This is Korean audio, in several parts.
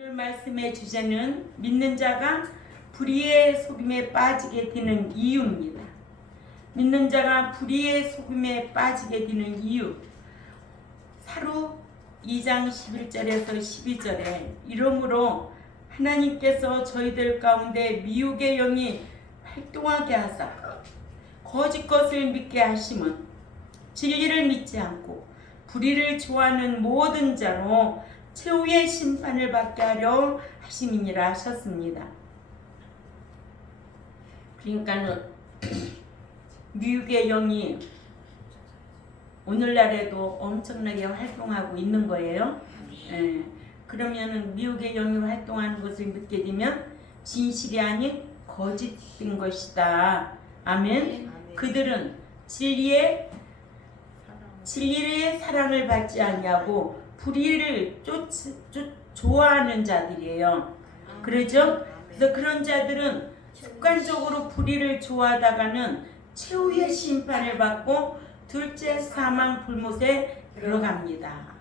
오늘 말씀의 주제는 믿는 자가 불의의 속임에 빠지게 되는 이유입니다. 믿는 자가 불의의 속임에 빠지게 되는 이유. 사루 2장 11절에서 12절에 이러므로 하나님께서 저희들 가운데 미혹의 영이 활동하게 하사 거짓 것을 믿게 하심은 진리를 믿지 않고 불의를 좋아하는 모든 자로 최후의 심판을 받게 하려 하심이니라 하셨습니다. 그러니까는 미혹의 영이 오늘날에도 엄청나게 활동하고 있는 거예요. 예. 그러면은 미혹의 영이 활동하는 것을 믿게 되면 진실이 아닌 거짓인 것이다. 아멘. 그들은 진리의 사랑을 받지 아니하고 불의를 좋아하는 자들이에요. 그러죠? 그래서 그런 자들은 습관적으로 불의를 좋아하다가는 최후의 심판을 받고 둘째 사망 불못에 들어갑니다.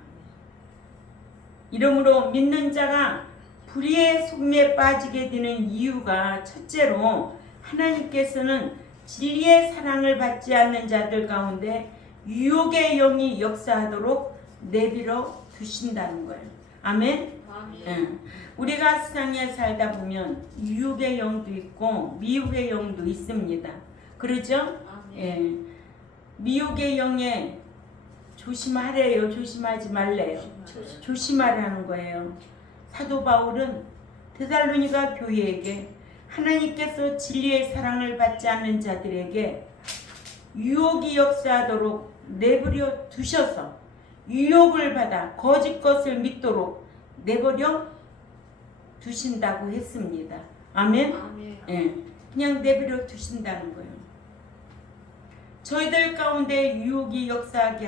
이러므로 믿는 자가 불의의 속임에 빠지게 되는 이유가 첫째로 하나님께서는 진리의 사랑을 받지 않는 자들 가운데 유혹의 영이 역사하도록 내버려 두신다는 거예요. 아멘? 응. 우리가 세상에 살다 보면 유혹의 영도 있고 미혹의 영도 있습니다. 그러죠? 예. 미혹의 영에 조심하래요. 조심하지 말래요. 조심하라는 거예요. 사도 바울은 데살로니가 교회에게 하나님께서 진리의 사랑을 받지 않는 자들에게 유혹이 역사하도록 내버려 두셔서 유혹을 받아 거짓 것을 믿도록 내버려 두신다고 했습니다. 아멘? 예, 그냥 내버려 두신다는 거예요. 저희들 가운데 유혹이 역사하게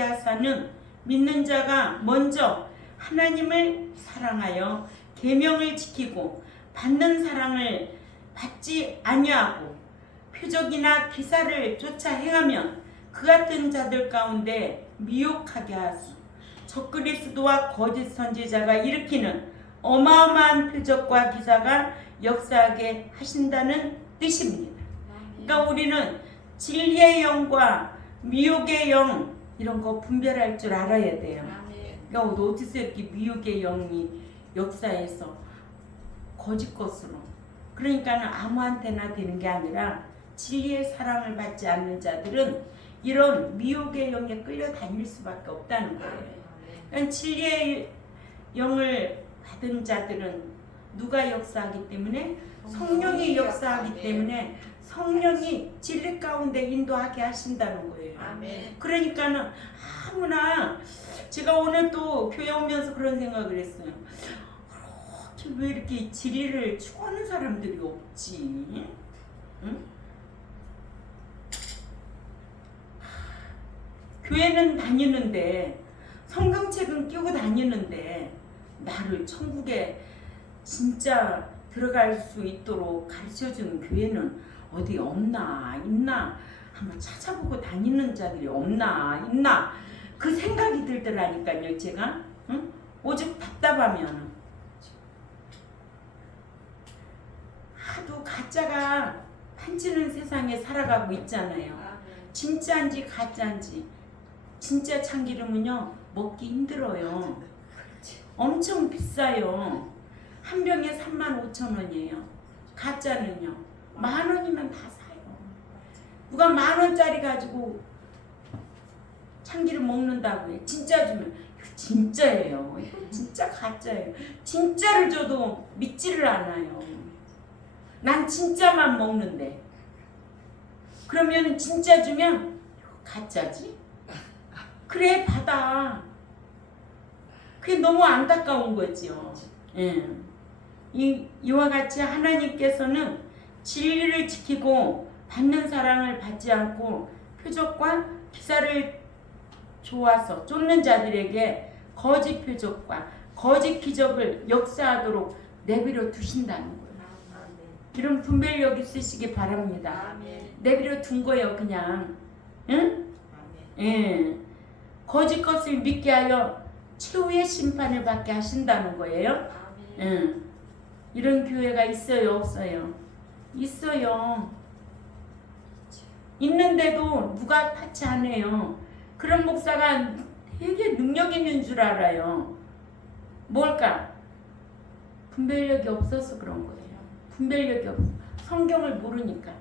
하사는 믿는 자가 먼저 하나님을 사랑하여 계명을 지키고 받는 사랑을 받지 아니하고 표적이나 기사를 쫓아 행하면 그 같은 자들 가운데 미혹하게 하소. 적그리스도와 거짓 선지자가 일으키는 어마어마한 표적과 기사가 역사하게 하신다는 뜻입니다. 그러니까 우리는 진리의 영과 미혹의 영 이런 거 분별할 줄 알아야 돼요. 그러니까 어디서 이렇게 미혹의 영이 역사해서 거짓 것으로 그러니까는 아무한테나 되는 게 아니라 진리의 사랑을 받지 않는 자들은 이런 미혹의 영에 끌려다닐 수밖에 없다는 거예요. 그러니까 진리의 영을 받은 자들은 누가 역사하기 때문에? 성령이 역사하기 때문에 성령이 진리 가운데 인도하게 하신다는 거예요. 그러니까는 아무나 제가 오늘 또 교회 오면서 그런 생각을 했어요. 왜 이렇게 진리를 추구하는 사람들이 없지? 응? 교회는 다니는데 성경책은 끼고 다니는데 나를 천국에 진짜 들어갈 수 있도록 가르쳐주는 교회는 어디 없나 있나 한번 찾아보고 다니는 자들이 없나 있나 그 생각이 들더라니까요. 제가 응? 오죽 답답하면 하도 가짜가 판치는 세상에 살아가고 있잖아요. 진짜인지 가짜인지 진짜 참기름은요 먹기 힘들어요. 엄청 비싸요. 한 병에 35,000원이에요. 가짜는요 10,000원이면 다 사요. 누가 10,000원짜리 가지고 참기름 먹는다고 해. 진짜 주면 진짜예요. 진짜 가짜예요. 진짜를 줘도 믿지를 않아요. 난 진짜만 먹는데 그러면 진짜 주면 가짜지? 그래 받아. 그게 너무 안타까운 거죠. 예. 이와 같이 하나님께서는 진리를 지키고 받는 사랑을 받지 않고 표적과 기사를 좋아서 쫓는 자들에게 거짓 표적과 거짓 기적을 역사하도록 내버려 두신다는 거예요. 이런 분별력 있으시기 바랍니다. 내버려 둔 거예요, 그냥. 응? 예. 거짓 것을 믿게 하여 최후의 심판을 받게 하신다는 거예요. 응. 이런 교회가 있어요, 없어요? 있어요. 있는데도 누가 타치 안 해요. 그런 목사가 되게 능력 있는 줄 알아요. 뭘까? 분별력이 없어서 그런 거예요. 분별력이 없어. 성경을 모르니까.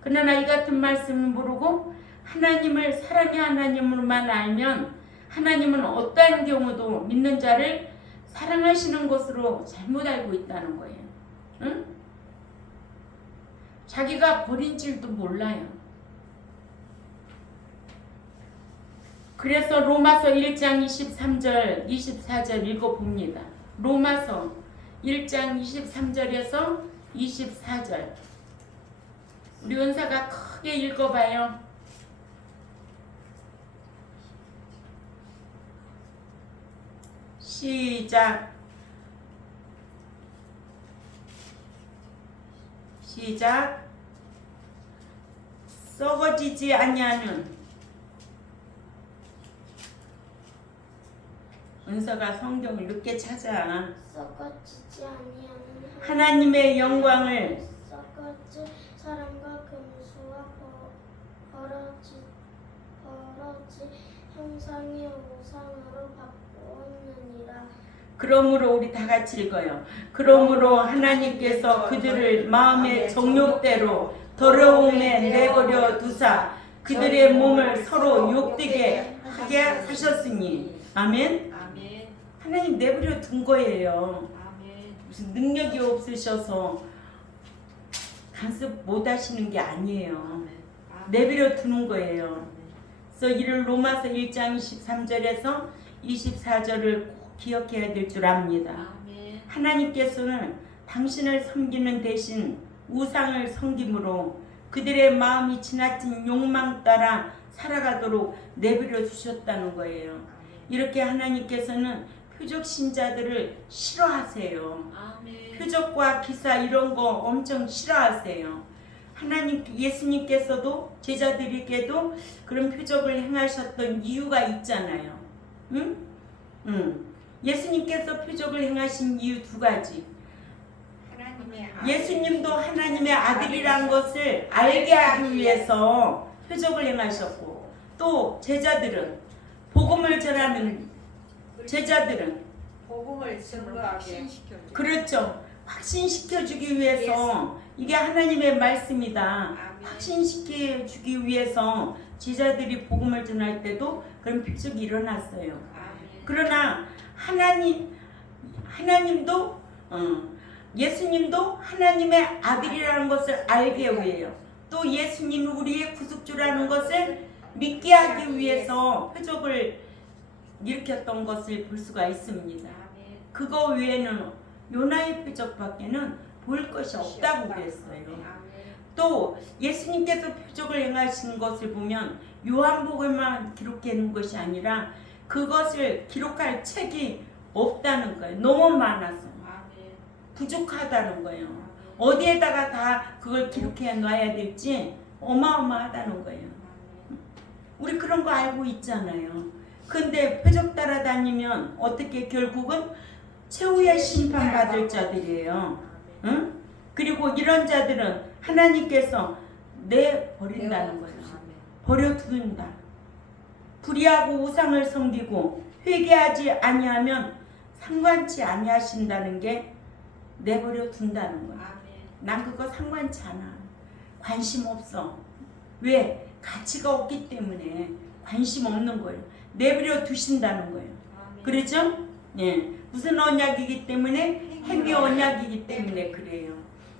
그러나 이 같은 말씀을 모르고 하나님을, 사랑의 하나님으로만 알면 하나님은 어떠한 경우도 믿는 자를 사랑하시는 것으로 잘못 알고 있다는 거예요. 응? 자기가 버린 줄도 몰라요. 그래서 로마서 1장 23절, 24절 읽어봅니다. 로마서 1장 23절에서 24절. 우리 은사가 크게 읽어봐요. 시작. 시작. 썩어지지 아니하는, 은서가 성경을 늦게 찾아. 썩어지지 아니하는 하나님의 영광을 썩어질 사람과 금수와 버러지 형상의 우상으로 바꾸었느니라. 그러므로 우리 다 같이 읽어요. 그러므로 하나님께서 그들을 마음의 정욕대로 더러움에 내버려 두사 그들의 몸을 서로 욕되게 하게 하셨으니. 아멘. 하나님 내버려 둔 거예요. 무슨 능력이 없으셔서 간섭 못 하시는 게 아니에요. 내버려 두는 거예요. 그래서 이를 로마서 1장 23절에서 24절을 꼭 기억해야 될 줄 압니다. 하나님께서는 당신을 섬기는 대신 우상을 섬김으로 그들의 마음이 지나친 욕망 따라 살아가도록 내버려 두셨다는 거예요. 이렇게 하나님께서는 표적 신자들을 싫어하세요. 표적과 기사 이런 거 엄청 싫어하세요. 하나님, 예수님께서도 제자들에게도 그런 표적을 행하셨던 이유가 있잖아요. 응? 예수님께서 표적을 행하신 이유 두 가지. 예수님도 하나님의 아들이란 것을 알게 하기 위해서 표적을 행하셨고, 또 제자들은 복음을 전하는 제자들은 복음을 증거하게 그렇죠. 확신시켜주기 위해서 이게 하나님의 말씀이다. 확신시켜주기 위해서 제자들이 복음을 전할 때도 그런 표적이 일어났어요. 그러나 하나님도 예수님도 하나님의 아들이라는 것을 알게 위해요. 또 예수님이 우리의 구속주라는 것을 믿게 하기 위해서 표적을 일으켰던 것을 볼 수가 있습니다. 그거 외에는 요나의 표적밖에는 볼 것이 없다고 그랬어요. 또 예수님께서 표적을 행하신 것을 보면 요한복음만 기록해 놓은 것이 아니라 그것을 기록할 책이 없다는 거예요. 너무 많아서 부족하다는 거예요. 어디에다가 다 그걸 기록해 놔야 될지 어마어마하다는 거예요. 우리 그런 거 알고 있잖아요. 근데 표적 따라다니면 어떻게 결국은 최후의 심판받을 자들이에요. 응? 그리고 이런 자들은 하나님께서 내버린다는 거예요. 버려둔다. 불의하고 우상을 섬기고 회개하지 아니하면 상관치 아니하신다는 게 내버려 둔다는 거예요. 난 그거 상관치 않아. 관심 없어. 왜? 가치가 없기 때문에 관심 없는 거예요. 내버려 두신다는 거예요. 그렇죠? 예. 무슨 언약이기 때문에? 행위 언약이기 때문에 그래요.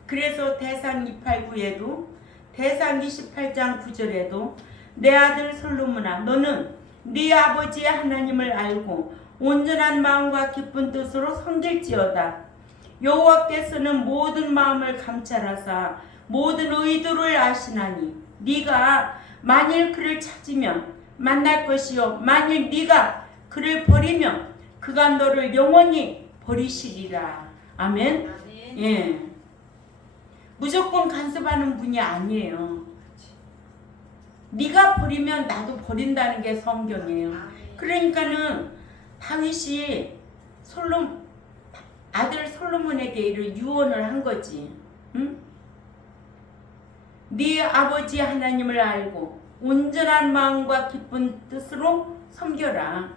그래서 대상 289에도 대상 28장 9절에도 내 아들 솔로몬아 너는 네 아버지의 하나님을 알고 온전한 마음과 기쁜 뜻으로 섬길지어다. 여호와께서는 모든 마음을 감찰하사 모든 의도를 아시나니 네가 만일 그를 찾으면 만날 것이요 만일 네가 그를 버리면 그가 너를 영원히 버리시리라. 아멘. 예. 무조건 간섭하는 분이 아니에요. 네가 버리면 나도 버린다는 게 성경이에요. 그러니까는 다윗이 아들 솔로몬에게 이를 유언을 한 거지. 응? 네 아버지 하나님을 알고 온전한 마음과 기쁜 뜻으로 섬겨라.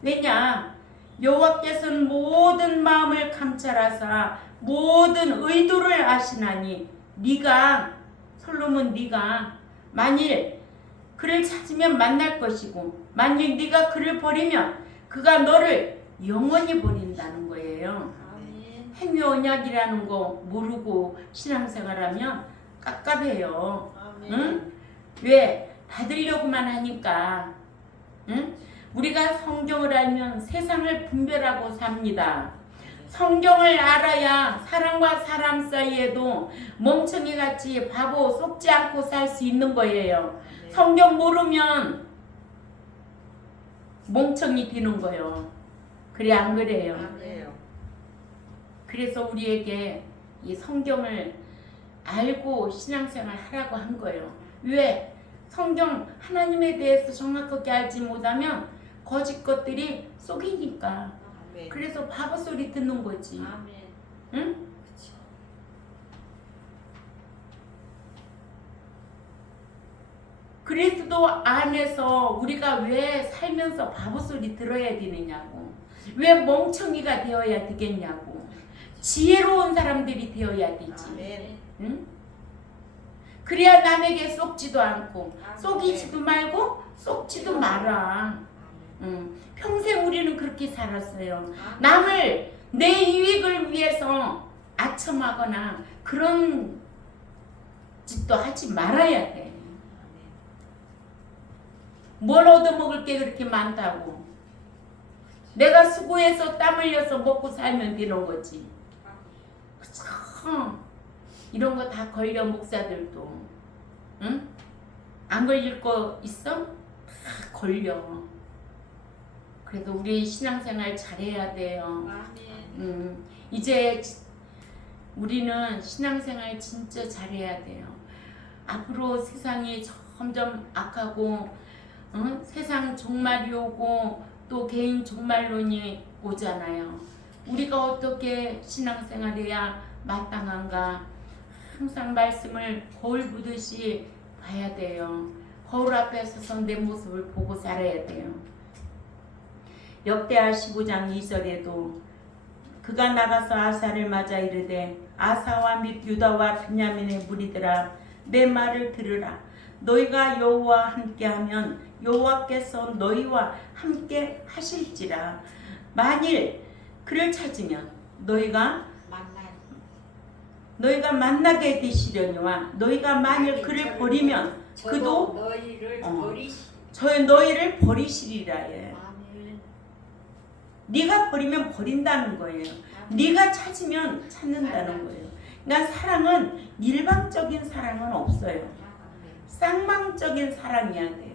왜냐? 여호와께서는 모든 마음을 감찰하사 모든 의도를 아시나니 솔로몬 네가 만일 그를 찾으면 만날 것이고 만일 네가 그를 버리면 그가 너를 영원히 버린다는 거예요. 아멘. 행위 언약이라는 거 모르고 신앙생활하면 깝깝해요. 아멘. 응? 왜? 받으려고만 하니까. 응? 우리가 성경을 알면 세상을 분별하고 삽니다. 성경을 알아야 사람과 사람 사이에도 멍청이같이 바보 속지 않고 살 수 있는 거예요. 네. 성경 모르면 멍청이 되는 거예요. 그래 안 그래요? 아멘. 그래서 우리에게 이 성경을 알고 신앙생활 하라고 한 거예요. 왜? 성경 하나님에 대해서 정확하게 알지 못하면 거짓 것들이 속이니까. 아멘. 그래서 바보 소리 듣는 거지. 아멘. 응? 그쵸. 그리스도 안에서 우리가 왜 살면서 바보 소리 들어야 되느냐고. 왜 멍청이가 되어야 되겠냐고. 지혜로운 사람들이 되어야 되지. 아멘. 응? 그래야 남에게 속지도 않고 아멘. 속이지도 말고 속지도 마라. 응. 평생 우리는 그렇게 살았어요. 아멘. 남을 내 유익을 위해서 아첨하거나 그런 짓도 하지 말아야 돼. 뭘 얻어먹을 게 그렇게 많다고. 내가 수고해서 땀 흘려서 먹고 살면 되는 거지. 참 이런 거 다 걸려 목사들도. 응? 안 걸릴 거 있어? 다 걸려. 그래도 우리 신앙생활 잘해야 돼요. 아멘. 이제 우리는 신앙생활 진짜 잘해야 돼요. 앞으로 세상이 점점 악하고 세상 종말이 오고 또 개인 종말론이 오잖아요. 우리가 어떻게 신앙생활해야 마땅한가? 항상 말씀을 거울 보듯이 봐야 돼요. 거울 앞에 서서 내 모습을 보고 살아야 돼요. 역대하 15장 2절에도 그가 나가서 아사를 맞아 이르되 아사와 및 유다와 베냐민의 무리들아 내 말을 들으라. 너희가 여호와와 함께하면 여호와께서 너희와 함께 하실지라. 만일 그를 찾으면 너희가 만나게 되시려니와 너희가 만일 그를 버리면 그도 너희를 너희를 버리시리라. 예. 아멘. 네가 버리면 버린다는 거예요. 네가 찾으면 찾는다는 거예요. 그러니까 사랑은 일방적인 사랑은 없어요. 쌍방적인 사랑이어야 돼요.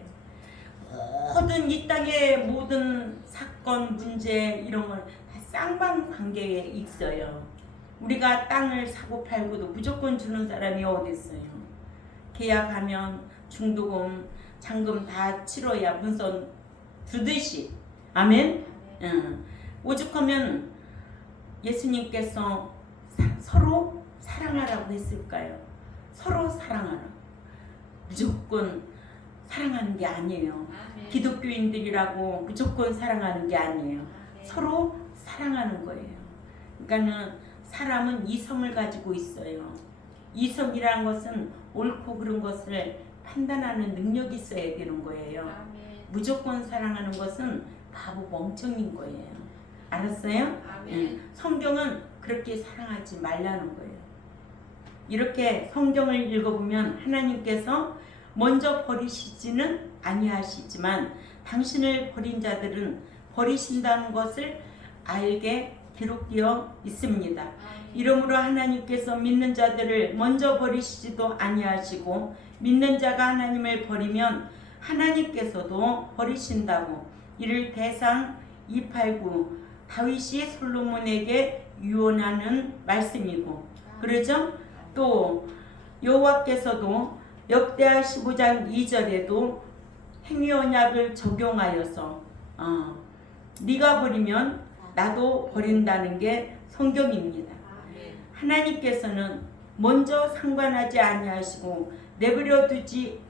모든 이 땅의 모든 사건, 문제 이런 건 다 쌍방 관계에 있어요. 우리가 땅을 사고 팔고도 무조건 주는 사람이 어디 있어요? 계약하면 중도금, 잔금 다 치러야 문서 주듯이. 아멘? 오죽하면 예수님께서 서로 사랑하라고 했을까요? 서로 사랑하라. 무조건 사랑하는 게 아니에요. 아멘. 기독교인들이라고 무조건 사랑하는 게 아니에요. 아멘. 서로 사랑하는 거예요. 그러니까는 사람은 이성을 가지고 있어요. 이성이라는 것은 옳고 그른 것을 판단하는 능력이 있어야 되는 거예요. 아멘. 무조건 사랑하는 것은 바보 멍청인 거예요. 알았어요? 아멘. 성경은 그렇게 사랑하지 말라는 거예요. 이렇게 성경을 읽어보면 하나님께서 먼저 버리시지는 아니하시지만 당신을 버린 자들은 버리신다는 것을 알게 기록되어 있습니다. 아멘. 이러므로 하나님께서 믿는 자들을 먼저 버리시지도 아니하시고 믿는 자가 하나님을 버리면 하나님께서도 버리신다고 이를 대상 289 다윗이 솔로몬에게 유언하는 말씀이고 그러죠? 또 여호와께서도 역대하 15장 2절에도 행위 언약을 적용하여서 네가 버리면 나도 버린다는 게 성경입니다. 아멘. 하나님께서는 먼저 상관하지 아니하시고 내버려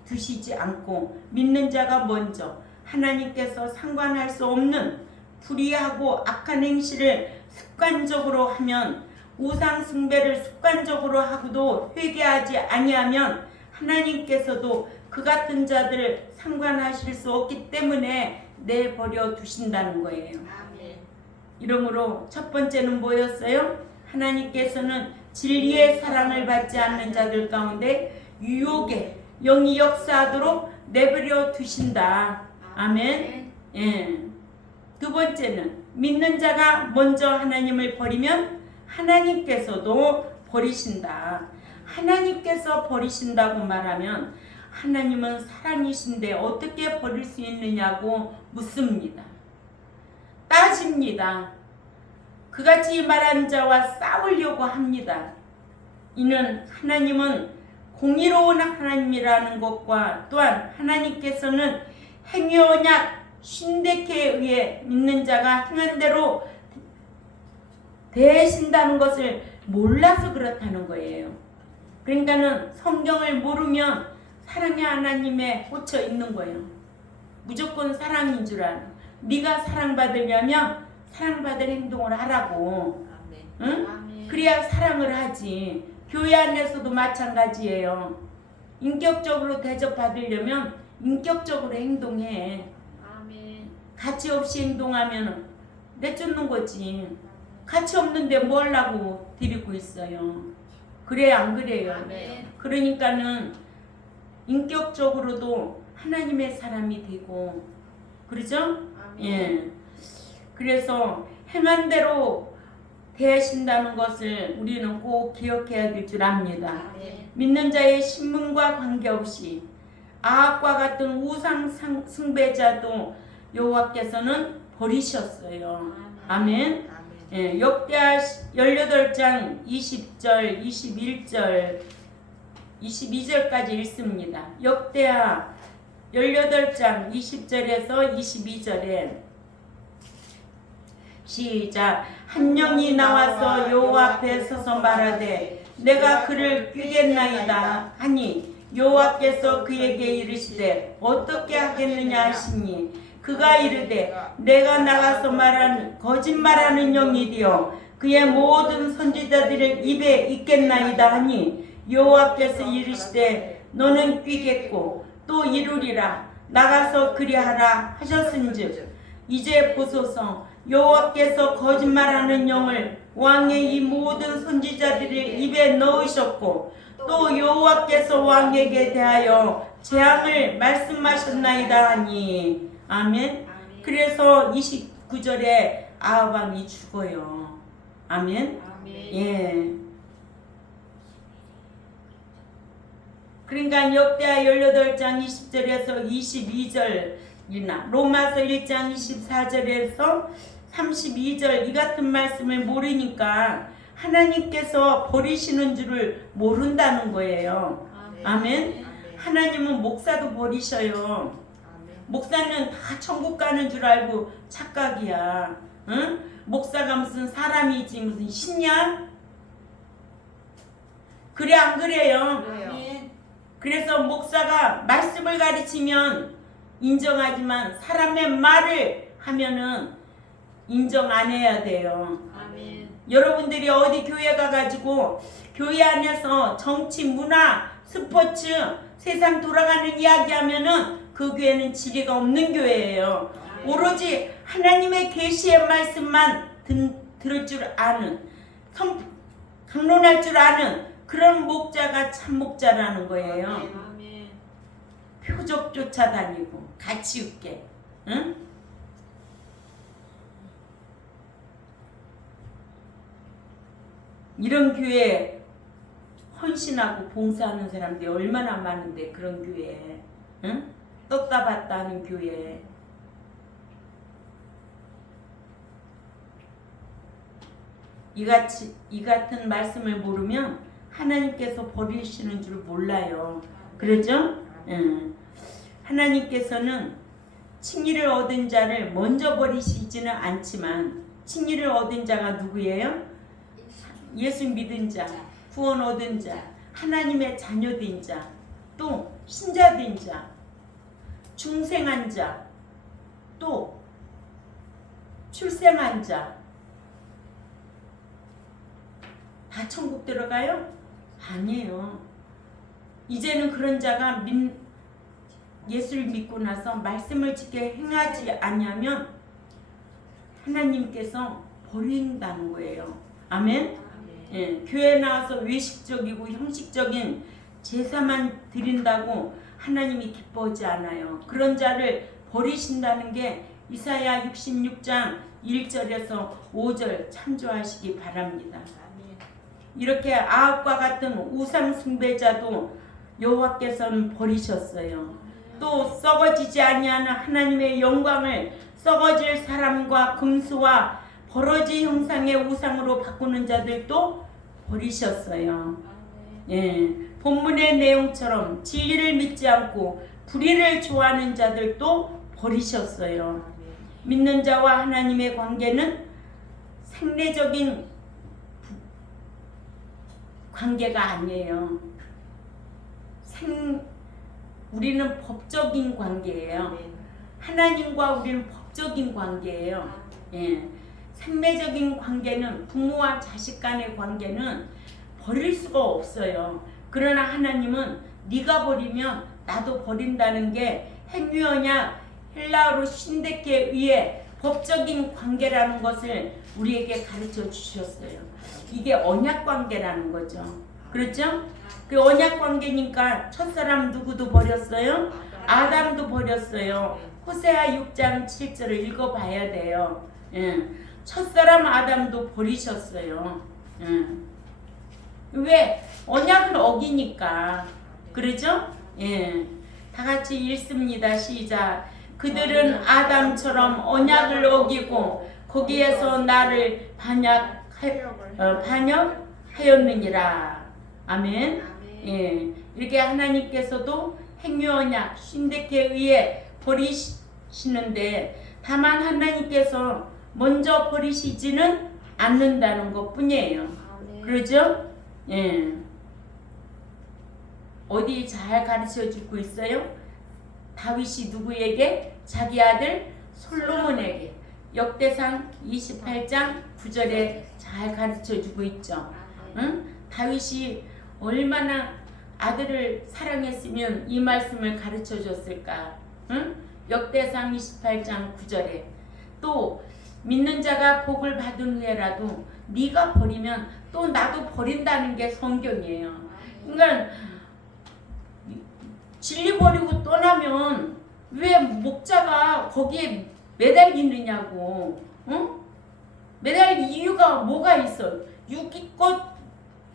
두시지 않고 믿는 자가 먼저 하나님께서 상관할 수 없는 불의하고 악한 행실을 습관적으로 하면 우상 숭배를 습관적으로 하고도 회개하지 아니하면 하나님께서도 그 같은 자들을 상관하실 수 없기 때문에 내버려 두신다는 거예요. 아멘. 이러므로 첫 번째는 뭐였어요? 하나님께서는 진리의 사랑을 받지 않는 자들 가운데 유혹에 영이 역사하도록 내버려 두신다. 아멘. 예. 두 번째는 믿는 자가 먼저 하나님을 버리면 하나님께서도 버리신다. 하나님께서 버리신다고 말하면 하나님은 사랑이신데 어떻게 버릴 수 있느냐고 묻습니다. 따집니다. 그같이 말하는 자와 싸우려고 합니다. 이는 하나님은 공의로운 하나님이라는 것과 또한 하나님께서는 행위언약 신대케에 의해 믿는 자가 행한 대로 대신다는 것을 몰라서 그렇다는 거예요. 그러니까는 성경을 모르면 사랑의 하나님에 꽂혀 있는 거예요. 무조건 사랑인 줄 알아. 네가 사랑받으려면 사랑받을 행동을 하라고. 응? 아멘. 그래야 사랑을 하지. 교회 안에서도 마찬가지예요. 인격적으로 대접받으려면 인격적으로 행동해. 아멘. 가치 없이 행동하면 내쫓는 거지. 가치 없는데 뭐 하려고 드리고 있어요. 그래 안 그래요? 아멘. 그러니까는 인격적으로도 하나님의 사람이 되고 그러죠? 아멘. 예. 그래서 행한 대로 대하신다는 것을 우리는 꼭 기억해야 될 줄 압니다. 아멘. 믿는 자의 신분과 관계없이 아합과 같은 우상 숭배자도 여호와께서는 버리셨어요. 아멘. 아멘. 예, 역대하 18장 20절, 21절, 22절까지 읽습니다. 역대하 18장 20절에서 22절에 시작. 한 영이 나와서 여호와 앞에 서서 말하되 내가 그를 꾀겠나이다 하니 여호와께서 그에게 이르시되 어떻게 하겠느냐 하시니 그가 이르되 내가 나가서 말하는 거짓말하는 영이 되어 그의 모든 선지자들을 입에 있겠나이다 하니 여호와께서 이르시되 너는 꾀겠고 또 이루리라 나가서 그리하라 하셨은즉 이제 보소서 여호와께서 거짓말하는 영을 왕의 이 모든 선지자들을 입에 넣으셨고 또 여호와께서 왕에게 대하여 재앙을 말씀하셨나이다 하니 아멘. 아멘. 그래서 29절에 아합 왕이 죽어요. 아멘. 아멘. 예. 그러니까 역대하 18장 20절에서 22절이나 로마서 1장 24절에서 32절 이 같은 말씀을 모르니까 하나님께서 버리시는 줄을 모른다는 거예요. 아멘. 하나님은 목사도 버리셔요. 목사는 다 천국 가는 줄 알고 착각이야. 응? 목사가 무슨 사람이지 무슨 신이야? 그래 안 그래요? 아멘. 그래서 목사가 말씀을 가르치면 인정하지만 사람의 말을 하면은 인정 안 해야 돼요. 아멘. 여러분들이 어디 교회 가가지고 교회 안에서 정치, 문화, 스포츠, 세상 돌아가는 이야기 하면은 그 교회는 지리가 없는 교회예요. 오로지 하나님의 계시의 말씀만 들을 줄 아는, 강론할 줄 아는 그런 목자가 참 목자라는 거예요. 아멘. 표적 쫓아다니고 가치 있게, 응? 이런 교회에 헌신하고 봉사하는 사람들이 얼마나 많은데 그런 교회에, 응? 떴다 봤다 하는 교회에. 이 같은 말씀을 모르면 하나님께서 버리시는 줄 몰라요. 그러죠? 하나님께서는 칭의를 얻은 자를 먼저 버리시지는 않지만 칭의를 얻은 자가 누구예요? 예수 믿은 자, 구원 얻은 자, 하나님의 자녀된 자, 또 신자된 자, 중생한 자, 또 출생한 자, 다 천국 들어가요? 아니에요. 이제는 그런 자가 예수를 믿고 나서 말씀을 지켜 행하지 않으면 하나님께서 버린다는 거예요. 아멘? 예, 교회 나와서 외식적이고 형식적인 제사만 드린다고 하나님이 기뻐하지 않아요. 그런 자를 버리신다는 게 이사야 66장 1절에서 5절 참조하시기 바랍니다. 이렇게 아합과 같은 우상 숭배자도 여호와께서는 버리셨어요. 또 썩어지지 아니하는 하나님의 영광을 썩어질 사람과 금수와 버러지 형상의 우상으로 바꾸는 자들도 버리셨어요. 예, 본문의 내용처럼 진리를 믿지 않고 불의를 좋아하는 자들도 버리셨어요. 믿는 자와 하나님의 관계는 생리적인 관계가 아니에요. 우리는 법적인 관계예요. 하나님과 우리는 법적인 관계예요. 예. 생매적인 관계는 부모와 자식 간의 관계는 버릴 수가 없어요. 그러나 하나님은 네가 버리면 나도 버린다는 게 행위언약 헬라어로 신데케에 의해 법적인 관계라는 것을 우리에게 가르쳐 주셨어요. 이게 언약 관계라는 거죠. 그렇죠? 그 언약 관계니까 첫사람 누구도 버렸어요? 아담도 버렸어요. 호세아 6장 7절을 읽어봐야 돼요. 예. 첫사람 아담도 버리셨어요. 예. 왜? 언약을 어기니까. 그러죠? 예. 다 같이 읽습니다. 시작. 그들은 아담처럼 언약을 어기고 거기에서 나를 반역하였느니라. 아멘. 예. 이렇게 하나님께서도 행위언약 신데케에 의해 버리시는데 다만 하나님께서 먼저 버리시지는 않는다는 것 뿐이에요. 그러죠? 예. 어디 잘 가르쳐 주고 있어요? 다윗이 누구에게? 자기 아들 솔로몬에게. 역대상 28장 9절에 잘 가르쳐 주고 있죠. 응? 다윗이 얼마나 아들을 사랑했으면 이 말씀을 가르쳐 줬을까? 응? 역대상 28장 9절에 또 믿는 자가 복을 받은 후에라도 네가 버리면 또 나도 버린다는 게 성경이에요. 그러니까 진리 버리고 떠나면 왜 목자가 거기에 매달리느냐고. 응? 매달릴 이유가 뭐가 있어? 육이 것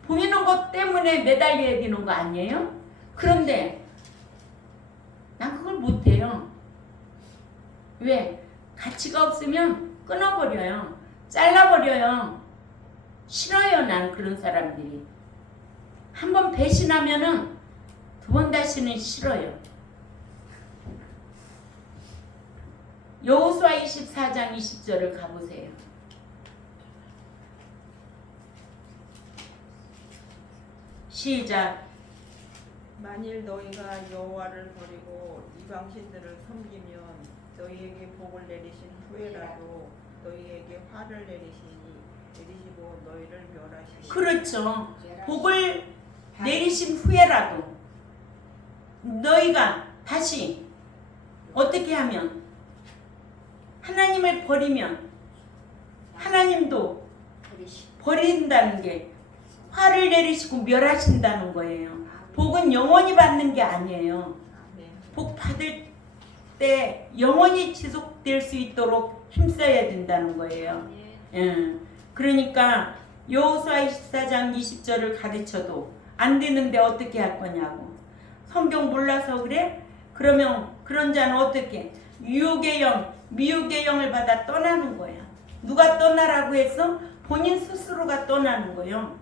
보이는 것 때문에 매달려야 되는 거 아니에요? 그런데 난 그걸 못해요. 왜? 가치가 없으면 끊어버려요. 잘라버려요. 싫어요. 난 그런 사람들이. 한번 배신하면은 두 번 다시는 싫어요. 여호수아 24장 20절을 가보세요. 시작. 만일 너희가 여호와를 버리고 이방신들을 섬기면 너희에게 복을 내리신 후에라도 너희에게 화를 내리시고 너희를 멸하시고. 그렇죠. 복을 내리신 후에라도 너희가 다시 어떻게 하면 하나님을 버리면 하나님도 버린다는 게 화를 내리시고 멸하신다는 거예요. 복은 영원히 받는 게 아니에요. 복 받을 때 영원히 지속될 수 있도록 힘써야 된다는 거예요. 예. 그러니까 여호수아 24장 20절을 가르쳐도 안 되는데 어떻게 할 거냐고. 성경 몰라서 그래? 그러면 그런 자는 어떻게? 유혹의 영, 미혹의 영을 받아 떠나는 거야. 누가 떠나라고 했어? 본인 스스로가 떠나는 거예요.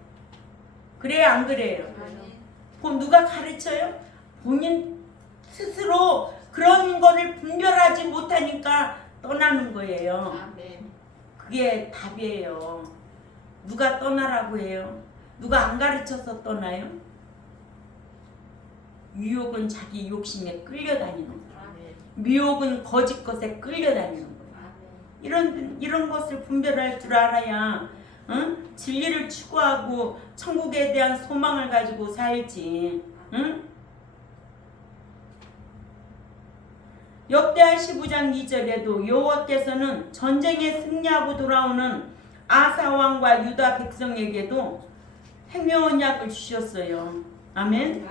그래요, 안 그래요? 누가 가르쳐요? 본인 스스로 그런 거를 분별하지 못하니까 떠나는 거예요. 아멘. 그게 답이에요. 누가 떠나라고 해요? 누가 안 가르쳐서 떠나요? 유혹은 자기 욕심에 끌려다니는 거예요. 아멘. 미혹은 거짓 것에 끌려다니는 거예요. 이런 것을 분별할 줄 알아야 진리를 추구하고 천국에 대한 소망을 가지고 살지. 역대하 15장 2절에도 여호와께서는 전쟁에 승리하고 돌아오는 아사 왕과 유다 백성에게도 행묘 언약을 주셨어요. 아멘.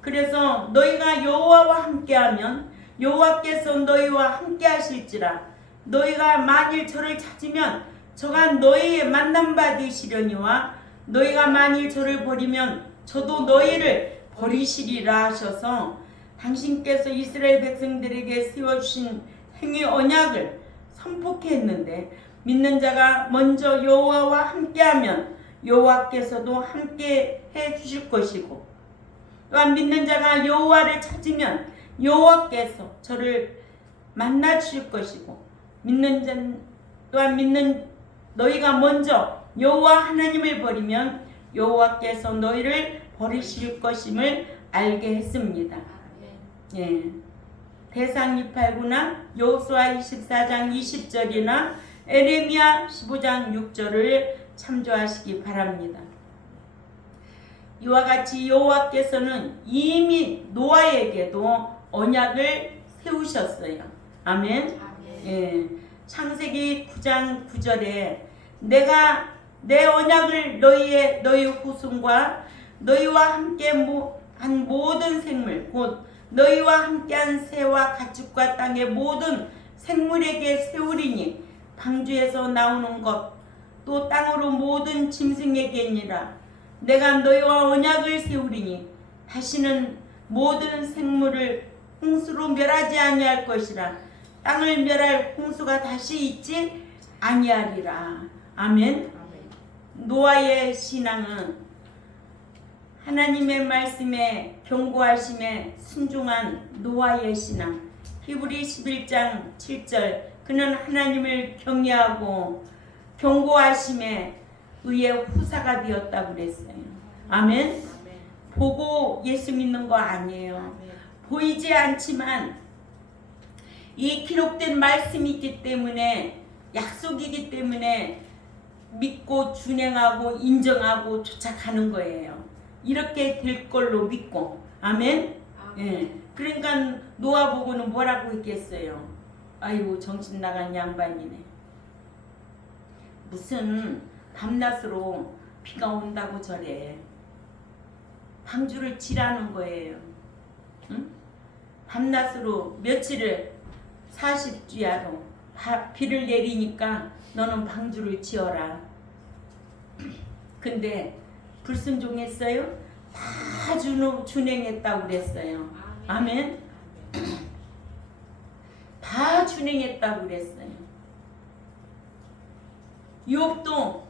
그래서 너희가 여호와와 함께하면 여호와께서 너희와 함께하실지라. 너희가 만일 저를 찾으면 저가 너희의 만남바 되시려니와 너희가 만일 저를 버리면 저도 너희를 버리시리라 하셔서 당신께서 이스라엘 백성들에게 세워주신 행위 언약을 선포케 했는데 믿는 자가 먼저 여호와와 함께하면 여호와께서도 함께해 주실 것이고 또한 믿는 자가 여호와를 찾으면 여호와께서 저를 만나 주실 것이고 믿는 너희가 먼저 여호와 하나님을 버리면 여호와께서 너희를 버리실 것임을 알게 했습니다. 예. 대상 289나 여호수아 24장 20절이나 에레미야 15장 6절을 참조하시기 바랍니다. 이와 같이 여호와께서는 이미 노아에게도 언약을 세우셨어요. 아멘. 예. 창세기 9장 9절에 내가 내 언약을 너희 후손과 너희와 함께 한 모든 생물 곧 너희와 함께한 새와 가축과 땅의 모든 생물에게 세우리니 방주에서 나오는 것 또 땅으로 모든 짐승에게니라. 내가 너희와 언약을 세우리니 다시는 모든 생물을 홍수로 멸하지 아니할 것이라. 땅을 멸할 홍수가 다시 있지 아니하리라. 아멘. 노아의 신앙은 하나님의 말씀에 경고하심에 순종한 노아의 신앙. 히브리 11장 7절 그는 하나님을 경외하고 경고하심에 의해 후사가 되었다고 그랬어요. 아멘. 보고 예수 믿는 거 아니에요. 보이지 않지만 이 기록된 말씀이 있기 때문에 약속이기 때문에 믿고 준행하고 인정하고 쫓아가는 거예요. 이렇게 될 걸로 믿고. 아멘. 예. 그러니까 노아 보고는 뭐라고 했겠어요? 아이고 정신 나간 양반이네. 무슨 밤낮으로 비가 온다고 저래. 방주를 지라는 거예요. 응? 밤낮으로 며칠을 40주야로 비를 내리니까 너는 방주를 지어라. 근데 불순종했어요? 다 준행했다고 그랬어요. 아멘. 다 준행했다고 그랬어요. 욥도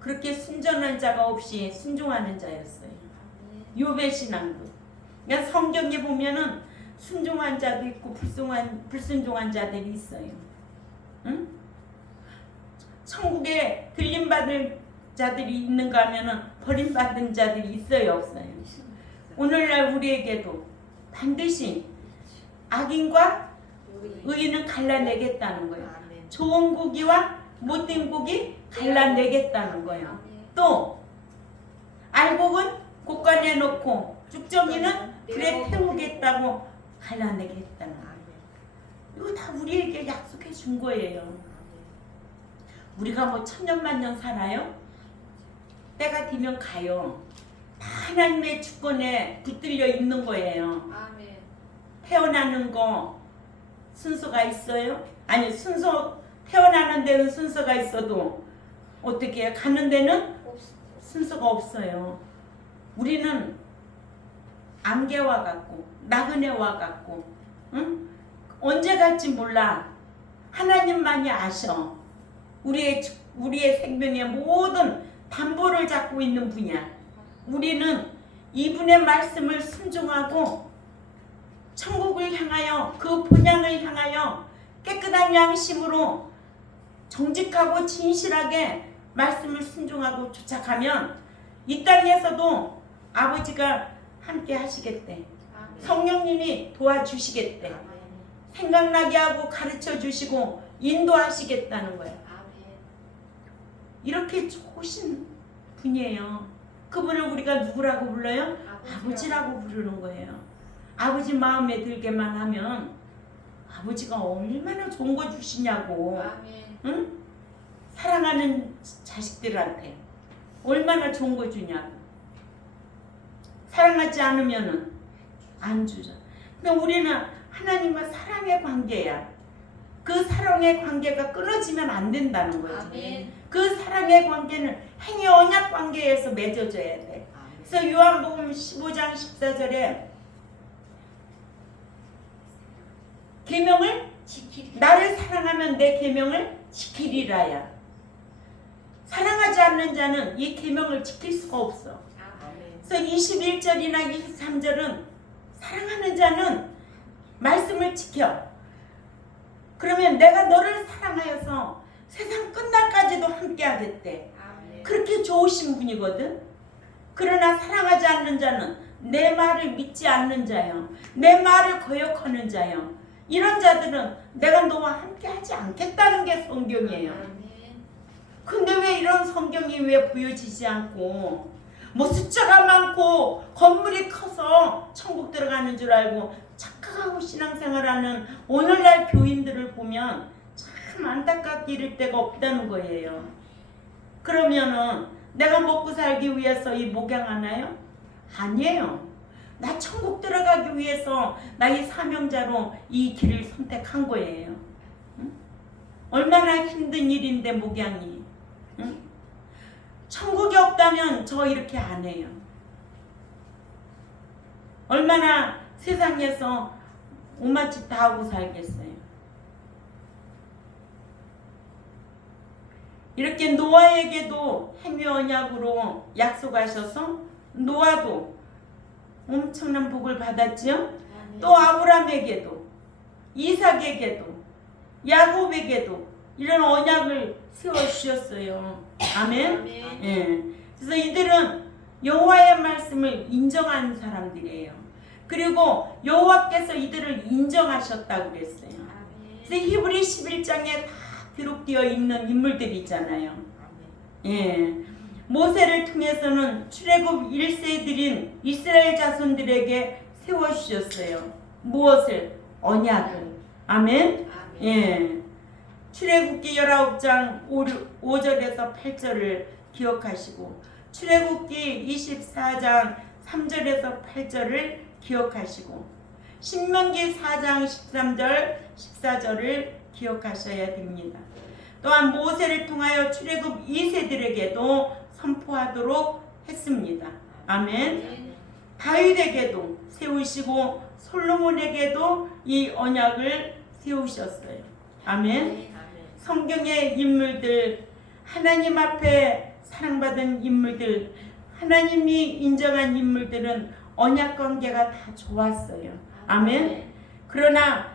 그렇게 순전한 자가 없이 순종하는 자였어요. 욥의 신앙도. 그러니까 성경에 보면은 순종한 자도 있고 불순종한 자들이 있어요. 응? 천국에 들림받을 자들이 있는가 하면은 버림받은 자들이 있어요, 없어요? 오늘날 우리에게도 반드시 악인과 의인은 갈라내겠다는 거예요. 좋은 고기와 못된 고기 갈라내겠다는 거예요. 또 알곡은 곳간에 놓고 쭉정이는 불에 태우겠다고 갈라내겠다는 거예요. 이거 다 우리에게 약속해 준 거예요. 우리가 뭐 천년만년 살아요? 때가 되면 가요. 다 하나님의 주권에 붙들려 있는 거예요. 태어나는 거 순서가 있어요? 아니 태어나는 데는 순서가 있어도 어떻게 해요? 가는 데는 순서가 없어요. 우리는 안개와 같고 나그네와 같고 응? 언제 갈지 몰라. 하나님만이 아셔. 우리의 생명의 모든 담보를 잡고 있는 분이야. 우리는 이분의 말씀을 순종하고 천국을 향하여 그 본향을 향하여 깨끗한 양심으로 정직하고 진실하게 말씀을 순종하고 쫓아가면 이 땅에서도 아버지가 함께 하시겠대. 성령님이 도와주시겠대. 생각나게 하고 가르쳐 주시고 인도하시겠다는 거예요. 이렇게 좋으신 분이에요. 그분을 우리가 누구라고 불러요? 아버지라고 부르는 거예요. 아버지 마음에 들게만 하면 아버지가 얼마나 좋은 거 주시냐고. 응? 사랑하는 자식들한테 얼마나 좋은 거 주냐고. 사랑하지 않으면은 안 주죠. 그러니까 우리는 하나님과 사랑의 관계야. 그 사랑의 관계가 끊어지면 안 된다는 거지. 그 사랑의 관계는 행위 언약 관계에서 맺어져야 돼. 그래서 요한복음 15장 14절에 계명을 나를 사랑하면 내 계명을 지키리라야. 사랑하지 않는 자는 이 계명을 지킬 수가 없어. 그래서 21절이나 23절은 사랑하는 자는 말씀을 지켜. 그러면 내가 너를 사랑하여서 세상 끝날까지도 함께 하겠대. 그렇게 좋으신 분이거든. 그러나 사랑하지 않는 자는 내 말을 믿지 않는 자요, 내 말을 거역하는 자요, 이런 자들은 내가 너와 함께 하지 않겠다는 게 성경이에요. 근데 왜 이런 성경이 왜 보여지지 않고, 뭐 숫자가 많고 건물이 커서 천국 들어가는 줄 알고 착각하고 신앙생활하는 오늘날 교인들을 보면 참 안타깝게 이를 데가 없다는 거예요. 그러면은 내가 먹고 살기 위해서 이 목양하나요? 아니에요. 나 천국 들어가기 위해서 나의 사명자로 이 길을 선택한 거예요. 응? 얼마나 힘든 일인데 목양이. 응? 천국이 없다면 저 이렇게 안 해요. 얼마나 세상에서 온갖 짓 다 하고 살겠어요. 이렇게 노아에게도 행위 언약으로 약속하셔서 노아도 엄청난 복을 받았지요. 또 아브라함에게도, 이삭에게도, 야곱에게도 이런 언약을 세워주셨어요. 아멘. 예. 그래서 이들은 여호와의 말씀을 인정한 사람들이에요. 그리고 여호와께서 이들을 인정하셨다고 그랬어요. 그래서 히브리 11장에 다 기록되어 있는 인물들이 있잖아요. 예. 모세를 통해서는 출애굽 1세들인 이스라엘 자손들에게 세워주셨어요. 무엇을? 언약을. 아멘. 예. 출애굽기 19장 5절에서 8절을 기억하시고, 출애굽기 24장 3절에서 8절을 기억하시고, 신명기 4장 13절 14절을 기억하셔야 됩니다. 또한 모세를 통하여 출애굽 2세들에게도 선포하도록 했습니다. 아멘. 다윗에게도 세우시고 솔로몬에게도 이 언약을 세우셨어요. 아멘. 성경의 인물들, 하나님 앞에 사랑받은 인물들, 하나님이 인정한 인물들은 언약 관계가 다 좋았어요. 아멘. 그러나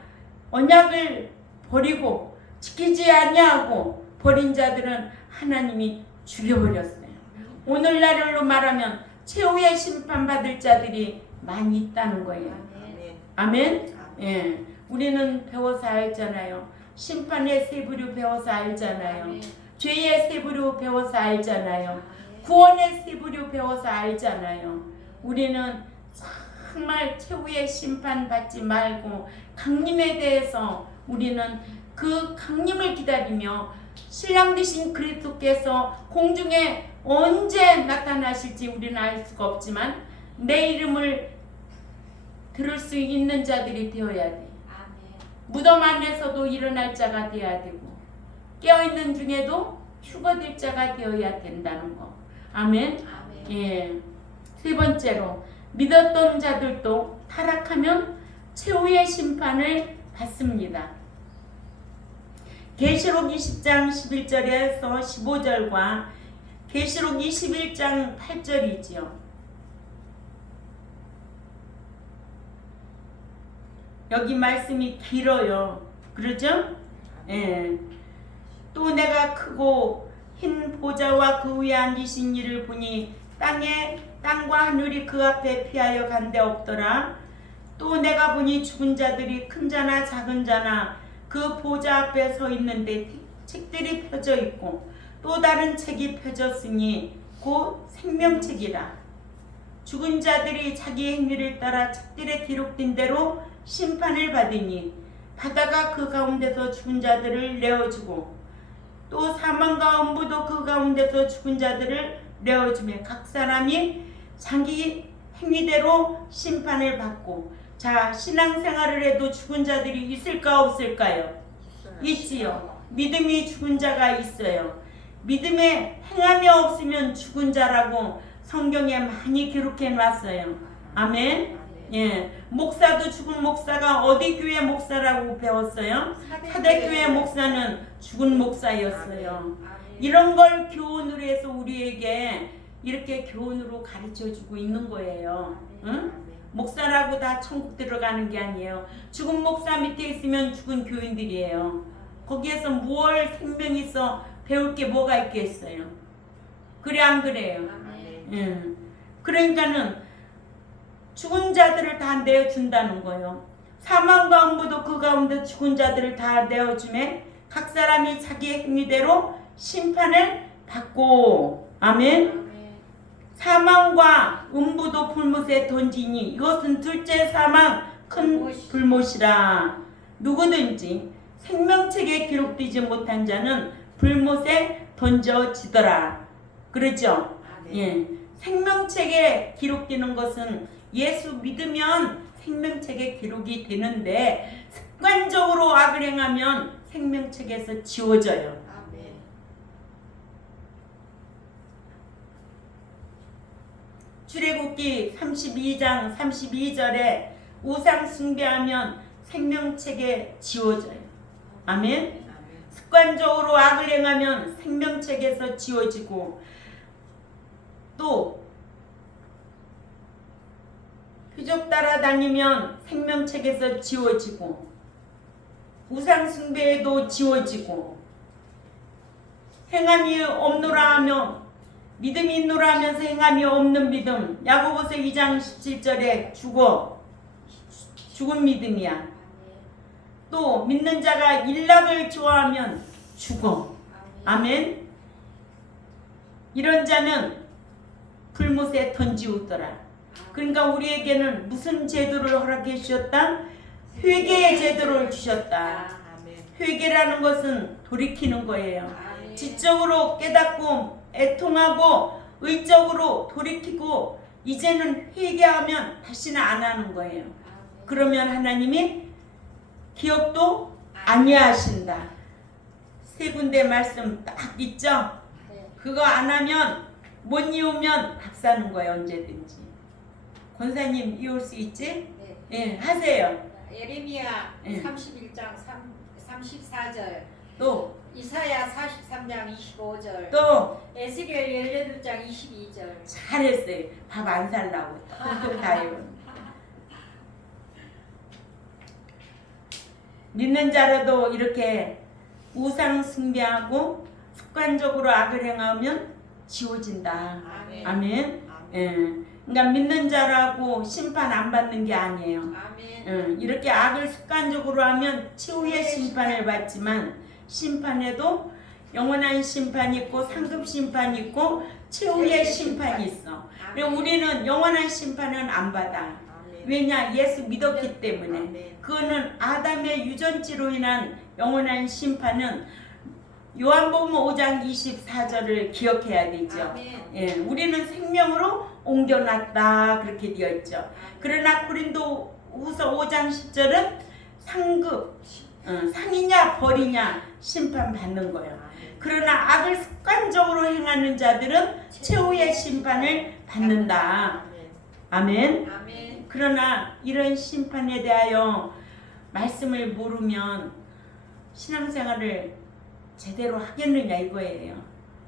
언약을 버리고 지키지 아니하고 버린 자들은 하나님이 죽여버렸어요. 오늘날로 말하면 최후의 심판받을 자들이 많이 있다는 거예요. 아멘. 예. 우리는 배워서 알잖아요. 심판의 세 부류 배워서 알잖아요. 죄의 세 부류 배워서 알잖아요. 구원의 세 부류 배워서 알잖아요. 우리는 정말 최후의 심판 받지 말고 강림에 대해서 우리는 그 강림을 기다리며 신랑 되신 그리스도께서 공중에 언제 나타나실지 우리는 알 수가 없지만 내 이름을 들을 수 있는 자들이 되어야 돼. 무덤 안에서도 일어날 자가 되어야 되고 깨어있는 중에도 휴거될 자가 되어야 된다는 거. 아멘. 예. 세 번째로 믿었던 자들도 타락하면 최후의 심판을 받습니다. 계시록 20장 11절에서 15절과 계시록 21장 8절이지요. 여기 말씀이 길어요. 그러죠? 예. 또 내가 크고 흰 보좌와 그 위에 앉으신 이를 보니 땅과 하늘이 그 앞에 피하여 간데 없더라. 또 내가 보니 죽은 자들이 큰 자나 작은 자나 그 보좌 앞에 서 있는데 책들이 펴져 있고 또 다른 책이 펴졌으니 곧 생명책이라. 죽은 자들이 자기 행위를 따라 책들에 기록된 대로 심판을 받으니 바다가 그 가운데서 죽은 자들을 내어주고 또 사망과 음부도 그 가운데서 죽은 자들을 내어주며 각 사람이 자기 행위대로 심판을 받고. 자, 신앙생활을 해도 죽은 자들이 있을까 없을까요? 있지요. 믿음이 죽은 자가 있어요. 믿음에 행함이 없으면 죽은 자라고 성경에 많이 기록해 놨어요. 아멘. 예, 목사도 죽은 목사가 어디 교회 목사라고 배웠어요? 사대교회 목사는 죽은 목사였어요. 이런 걸 교훈으로 해서 우리에게 이렇게 교훈으로 가르쳐주고 있는 거예요. 응? 목사라고 다 천국 들어가는 게 아니에요. 죽은 목사 밑에 있으면 죽은 교인들이에요. 거기에서 뭘 생명이 있어 배울 게 뭐가 있겠어요? 그래 안 그래요? 응. 그러니까는 죽은 자들을 다 내어준다는 거예요. 사망과 음부도 그 가운데 죽은 자들을 다 내어주매 각 사람이 자기 행위대로 심판을 받고. 아멘. 사망과 음부도 불못에 던지니 이것은 둘째 사망 큰 불못이라. 누구든지 생명책에 기록되지 못한 자는 불못에 던져지더라. 그렇죠? 예. 생명책에 기록되는 것은 예수 믿으면 생명책에 기록이 되는데 습관적으로 악을 행하면 생명책에서 지워져요. 출애굽기 32장 32절에 우상 숭배하면 생명책에 지워져요. 아멘. 습관적으로 악을 행하면 생명책에서 지워지고 또 표적 따라다니면 생명책에서 지워지고 우상 숭배에도 지워지고 행함이 없노라 하며 믿음이 있노라 하면서 행함이 없는 믿음. 야고보서 2장 17절에 죽은 믿음이야. 또 믿는 자가 일락을 좋아하면 죽어. 아멘. 이런 자는 불못에 던지우더라. 그러니까 우리에게는 무슨 제도를 허락해 주셨다? 회개의 제도를 주셨다. 회개라는 것은 돌이키는 거예요. 지적으로 깨닫고 애통하고 의적으로 돌이키고 이제는 회개하면 다시는 안 하는 거예요. 그러면 하나님이 기억도 아니하신다. 세 군데 말씀 딱 있죠? 그거 안 하면 못 이으면 밥 사는 거예요. 언제든지. 권사님 이을 수 있지? 네. 예, 하세요. 예레미야 예. 31장 34절, 또 이사야 43장 25절, 또 에스겔 18장 22절. 잘했어요. 밥 안 살라고 또 다요. 믿는 자라도 이렇게 우상 숭배하고 습관적으로 악을 행하면 지워진다. 아멘. 아멘. 예. 그러니까 믿는 자라고 심판 안 받는 게 아니에요. 아멘. 예. 이렇게 악을 습관적으로 하면 최후의 심판을 받지만 심판에도 영원한 심판이 있고 상급 심판이 있고 최후의 심판이 있어. 그리고 우리는 영원한 심판은 안 받아. 왜냐? 예수 믿었기 때문에. 그거는 아담의 유전지로 인한 영원한 심판은 요한복음 5장 24절을 기억해야 되죠. 아멘. 예, 우리는 생명으로 옮겨놨다 그렇게 되어 있죠. 그러나 고린도 후서 5장 10절은 상급, 상이냐 벌이냐 심판받는 거예요. 그러나 악을 습관적으로 행하는 자들은 최후의 심판을 받는다. 아멘. 아멘. 그러나 이런 심판에 대하여 말씀을 모르면 신앙생활을 제대로 하겠느냐 이거예요.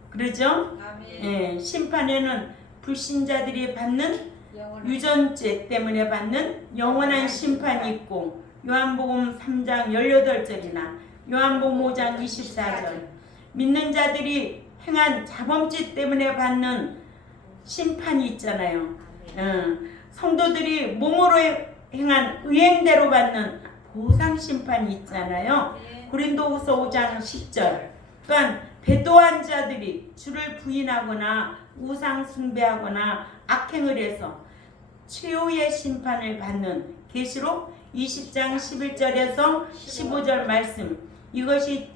그러죠? 아멘. 예, 심판에는 불신자들이 받는 영원한 유전죄 때문에 받는 영원한 심판이 있고 요한복음 3장 18절이나 요한복음 5장 24절 믿는 자들이 행한 자범죄 때문에 받는 심판이 있잖아요. 성도들이 몸으로 행한 의행대로 받는 보상 심판이 있잖아요. 고린도후서 5장 10절. 또한 배도한 자들이 주를 부인하거나 우상 숭배하거나 악행을 해서 최후의 심판을 받는 계시록 20장 11절에서 15절 말씀. 이것이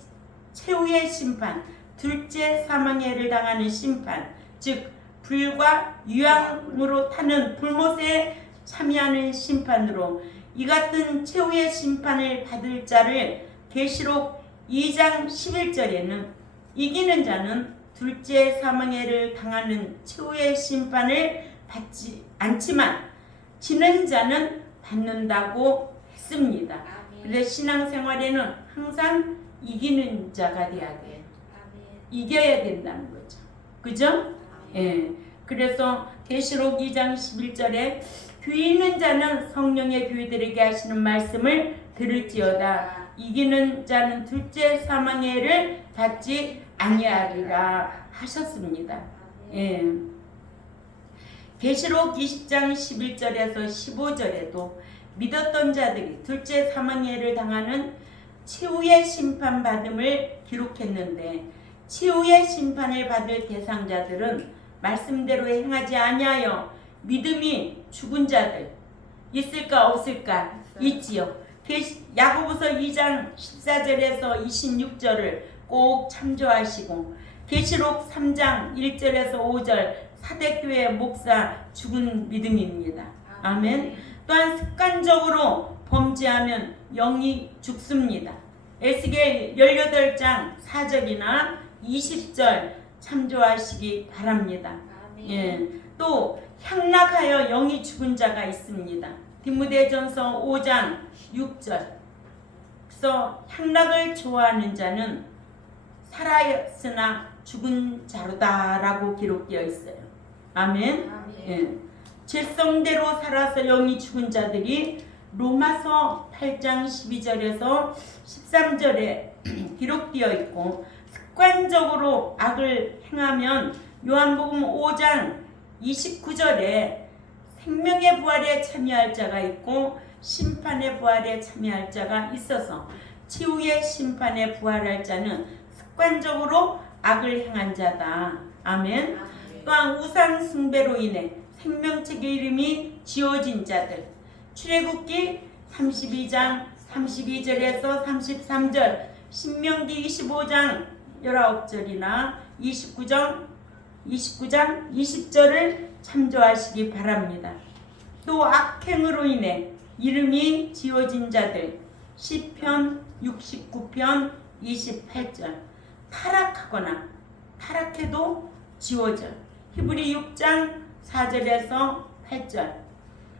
최후의 심판, 둘째 사망해를 당하는 심판, 즉 불과 유황으로 타는 불못에 참여하는 심판으로 이 같은 최후의 심판을 받을 자를 계시록 2장 11절에는 이기는 자는 둘째 사망해를 당하는 최후의 심판을 받지 않지만 지는 자는 받는다고 했습니다. 그래서 신앙생활에는 항상 이기는 자가 돼야 돼요. 이겨야 된다는 거죠. 그죠? 예. 그래서 계시록 2장 11절에 귀 있는 자는 성령의 교회들에게 하시는 말씀을 들을지어다. 이기는 자는 둘째 사망해를 받지 아니하리라 하셨습니다. 예. 계시록 20장 11절에서 15절에도 믿었던 자들이 둘째 사망해를 당하는 최후의 심판받음을 기록했는데 최후의 심판을 받을 대상자들은 말씀대로 행하지 아니하여 믿음이 죽은 자들 있을까 없을까? 있지요. 야고보서 2장 14절에서 26절을 꼭 참조하시고 계시록 3장 1절에서 5절 사대교회 목사 죽은 믿음입니다. 아멘. 또한 습관적으로 범죄하면 영이 죽습니다. 에스겔 18장 4절이나 20절 참조하시기 바랍니다. 예. 또 향락하여 영이 죽은 자가 있습니다. 디모데전서 5장 6절. 그래서 향락을 좋아하는 자는 살아있으나 죽은 자로다라고 기록되어 있어요. 아멘. 예. 질성대로 살아서 영이 죽은 자들이 로마서 8장 12절에서 13절에 기록되어 있고 습관적으로 악을 행하면 요한복음 5장 29절에 생명의 부활에 참여할 자가 있고 심판의 부활에 참여할 자가 있어서 최후의 심판에 부활할 자는 습관적으로 악을 행한 자다. 아멘. 또한 우상 숭배로 인해 생명책의 이름이 지워진 자들 출애굽기 32장 32절에서 33절 신명기 25장 19절이나 29장 20절을 참조하시기 바랍니다. 또 악행으로 인해 이름이 지워진 자들 시편 69편 28절 타락하거나 타락해도 지워져 히브리 6장 4절에서 8절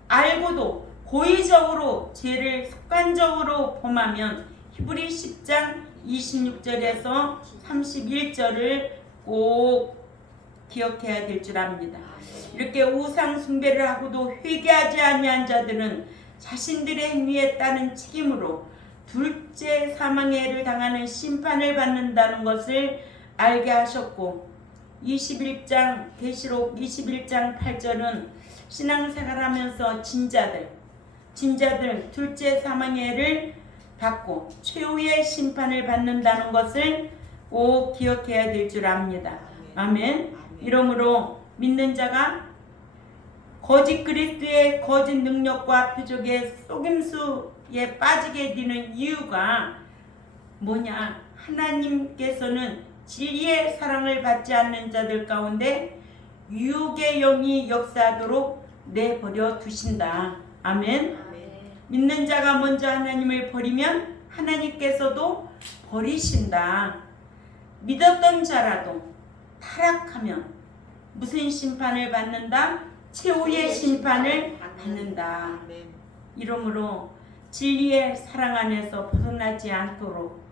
알고도 고의적으로 죄를 습관적으로 범하면 히브리 10장 26절에서 31절을 꼭 기억해야 될 줄 압니다. 이렇게 우상 숭배를 하고도 회개하지 아니한 자들은 자신들의 행위에 따른 책임으로 둘째 사망해를 당하는 심판을 받는다는 것을 알게 하셨고 21장 계시록 21장 8절은 신앙생활하면서 진자들 둘째 사망해를 받고 최후의 심판을 받는다는 것을 꼭 기억해야 될 줄 압니다. 아멘. 이러므로 믿는 자가 거짓 그리스도의 거짓 능력과 표적의 속임수에 빠지게 되는 이유가 뭐냐? 하나님께서는 진리의 사랑을 받지 않는 자들 가운데 유혹의 영이 역사하도록 내버려 두신다. 아멘. 믿는 자가 먼저 하나님을 버리면 하나님께서도 버리신다. 믿었던 자라도 타락하면 무슨 심판을 받는다? 최후의 심판을 받는다. 이러므로 진리의 사랑 안에서 벗어나지 않도록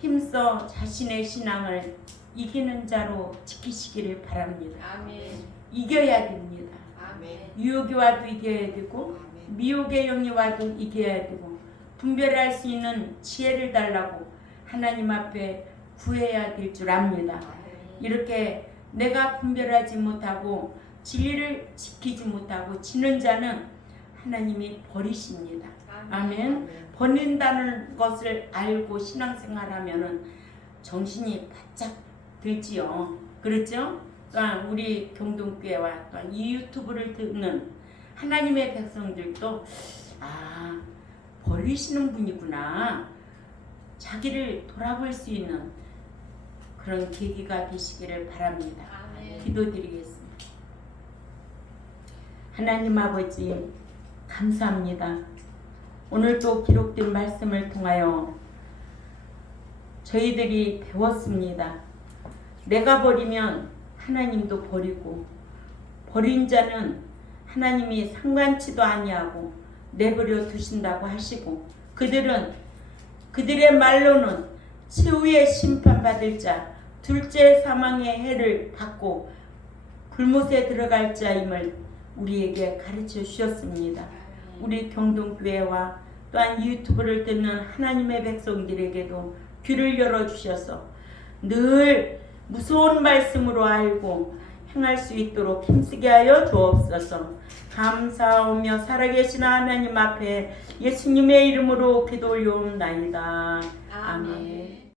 힘써 자신의 신앙을 이기는 자로 지키시기를 바랍니다. 아멘. 이겨야 됩니다. 아멘. 유혹이 와도 이겨야 되고 미혹의 영이 와도 이겨야 되고 분별할 수 있는 지혜를 달라고 하나님 앞에 구해야 될 줄 압니다. 이렇게 내가 분별하지 못하고 진리를 지키지 못하고 지는 자는 하나님이 버리십니다. 아멘. 버린다는 것을 알고 신앙생활하면은 정신이 바짝 들지요. 그렇죠? 또한 우리 경동교회와 또한 이 유튜브를 듣는 하나님의 백성들도 버리시는 분이구나. 자기를 돌아볼 수 있는 그런 계기가 되시기를 바랍니다. 기도드리겠습니다. 하나님 아버지 감사합니다. 오늘 또 기록된 말씀을 통하여 저희들이 배웠습니다. 내가 버리면 하나님도 버리고 버린 자는 하나님이 상관치도 아니하고 내버려 두신다고 하시고 그들의 말로는 최후의 심판받을 자 둘째 사망의 해를 받고 불못에 들어갈 자임을 우리에게 가르쳐 주셨습니다. 우리 경동교회와 또한 유튜브를 듣는 하나님의 백성들에게도 귀를 열어주셔서 늘 무서운 말씀으로 알고 행할 수 있도록 힘쓰게 하여 주옵소서. 감사하며 살아계신 하나님 앞에 예수님의 이름으로 기도 올려옵나이다. 아멘.